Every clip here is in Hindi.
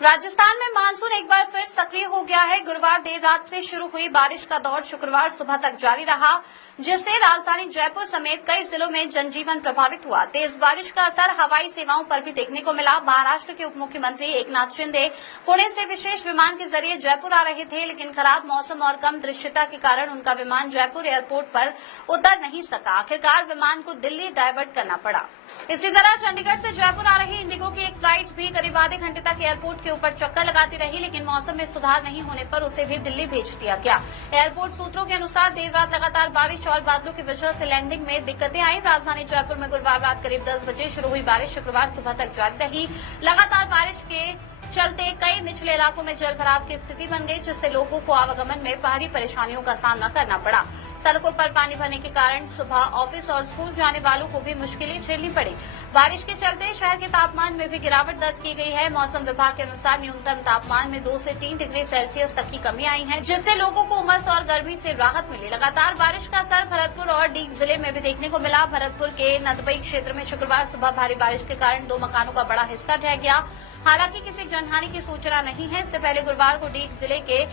राजस्थान में मानसून एक बार फिर सक्रिय हो गया है। गुरुवार देर रात से शुरू हुई बारिश का दौर शुक्रवार सुबह तक जारी रहा, जिससे राजधानी जयपुर समेत कई जिलों में जनजीवन प्रभावित हुआ। तेज बारिश का असर हवाई सेवाओं पर भी देखने को मिला। महाराष्ट्र के उप मुख्यमंत्री एकनाथ शिंदे पुणे से विशेष विमान के जरिए जयपुर आ रहे थे, लेकिन खराब मौसम और कम दृश्यता के कारण उनका विमान जयपुर एयरपोर्ट पर उतर नहीं सका। आखिरकार विमान को दिल्ली डायवर्ट करना पड़ा। इसी तरह चंडीगढ़ से जयपुर आ रही इंडिगो की एक फ्लाइट भी करीब आधे घंटे तक एयरपोर्ट के ऊपर चक्कर लगाती रही, लेकिन मौसम में सुधार नहीं होने पर उसे भी दिल्ली भेज दिया गया। एयरपोर्ट सूत्रों के अनुसार देर रात लगातार बारिश और बादलों की वजह से लैंडिंग में दिक्कतें आई। राजधानी जयपुर में गुरुवार रात करीब 10 बजे शुरू हुई बारिश शुक्रवार सुबह तक जारी रही। लगातार बारिश के चलते कई निचले इलाकों में जल भराव की स्थिति बन गई, जिससे लोगों को आवागमन में भारी परेशानियों का सामना करना पड़ा। सड़कों पर पानी भरने के कारण सुबह ऑफिस और स्कूल जाने वालों को भी मुश्किलें झेलनी पड़ी। बारिश के चलते शहर के तापमान में भी गिरावट दर्ज की गई है। मौसम विभाग के अनुसार न्यूनतम तापमान में 2 से 3 डिग्री सेल्सियस तक की कमी आई है, जिससे लोगों को उमस और गर्मी से राहत मिली। लगातार बारिश का असर भरतपुर और डीग जिले में भी देखने को मिला। भरतपुर के नदबई क्षेत्र में शुक्रवार सुबह भारी बारिश के कारण 2 मकानों का बड़ा हिस्सा ढह गया। हालांकि किसी जनहानि की सूचना नहीं है। इससे पहले गुरुवार को डीग जिले के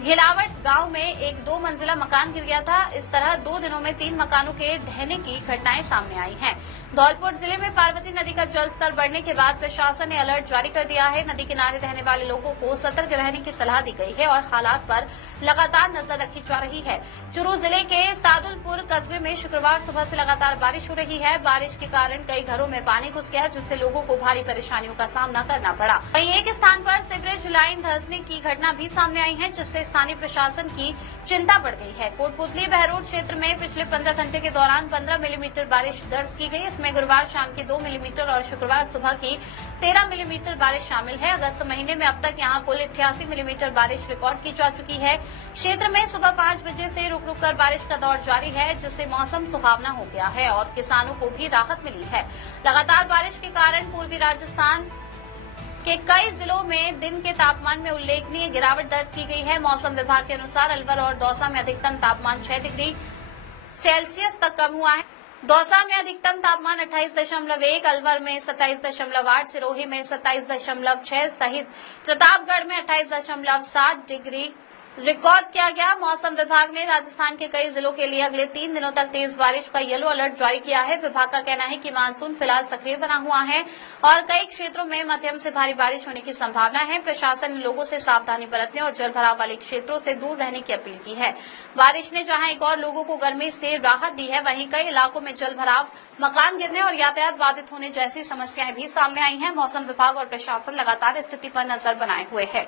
घिलावट गांव में एक 2 मंजिला मकान गिर गया था। इस तरह 2 दिनों में 3 मकानों के ढहने की घटनाएं सामने आई हैं। धौलपुर जिले में पार्वती नदी का जलस्तर बढ़ने के बाद प्रशासन ने अलर्ट जारी कर दिया है। नदी किनारे रहने वाले लोगों को सतर्क रहने की सलाह दी गई है और हालात पर लगातार नजर रखी जा रही है। चूरू जिले के सादुलपुर कस्बे में शुक्रवार सुबह से लगातार बारिश हो रही है। बारिश के कारण कई घरों में पानी घुस गया, जिससे लोगों को भारी परेशानियों का सामना करना पड़ा। वहीं एक स्थान पर सीवरेज लाइन धंसने की घटना भी सामने आई है, जिससे स्थानीय प्रशासन की चिंता बढ़ गई है। कोटपुतली बहरोड क्षेत्र में पिछले 15 घंटे के दौरान 15 मिलीमीटर बारिश दर्ज की गई। इसमें गुरुवार शाम की 2 मिलीमीटर और शुक्रवार सुबह की 13 मिलीमीटर बारिश शामिल है। अगस्त महीने में अब तक यहां कुल 88 मिलीमीटर बारिश रिकॉर्ड की जा चुकी है। क्षेत्र में सुबह 5 बजे से रुक रुक कर बारिश का दौर जारी है, जिससे मौसम सुहावना हो गया है और किसानों को भी राहत मिली है। लगातार बारिश के कारण पूर्वी राजस्थान के कई जिलों में दिन के तापमान में उल्लेखनीय गिरावट दर्ज की गई है। मौसम विभाग के अनुसार अलवर और दौसा में अधिकतम तापमान 6 डिग्री सेल्सियस तक कम हुआ है। दौसा में अधिकतम तापमान 28.1, अलवर में 27.8, सिरोही में 27.6 सहित प्रतापगढ़ में 28.7 डिग्री रिकॉर्ड किया गया। मौसम विभाग ने राजस्थान के कई जिलों के लिए अगले 3 दिनों तक तेज बारिश का येलो अलर्ट जारी किया है। विभाग का कहना है कि मानसून फिलहाल सक्रिय बना हुआ है और कई क्षेत्रों में मध्यम से भारी बारिश होने की संभावना है। प्रशासन ने लोगों से सावधानी बरतने और जल भराव वाले क्षेत्रों से दूर रहने की अपील की है। बारिश ने जहां एक और लोगों को गर्मी से राहत दी है, वहीं कई इलाकों में जल भराव, मकान गिरने और यातायात बाधित होने जैसी समस्याएं भी सामने आई हैं। मौसम विभाग और प्रशासन लगातार स्थिति पर नजर बनाए हुए है।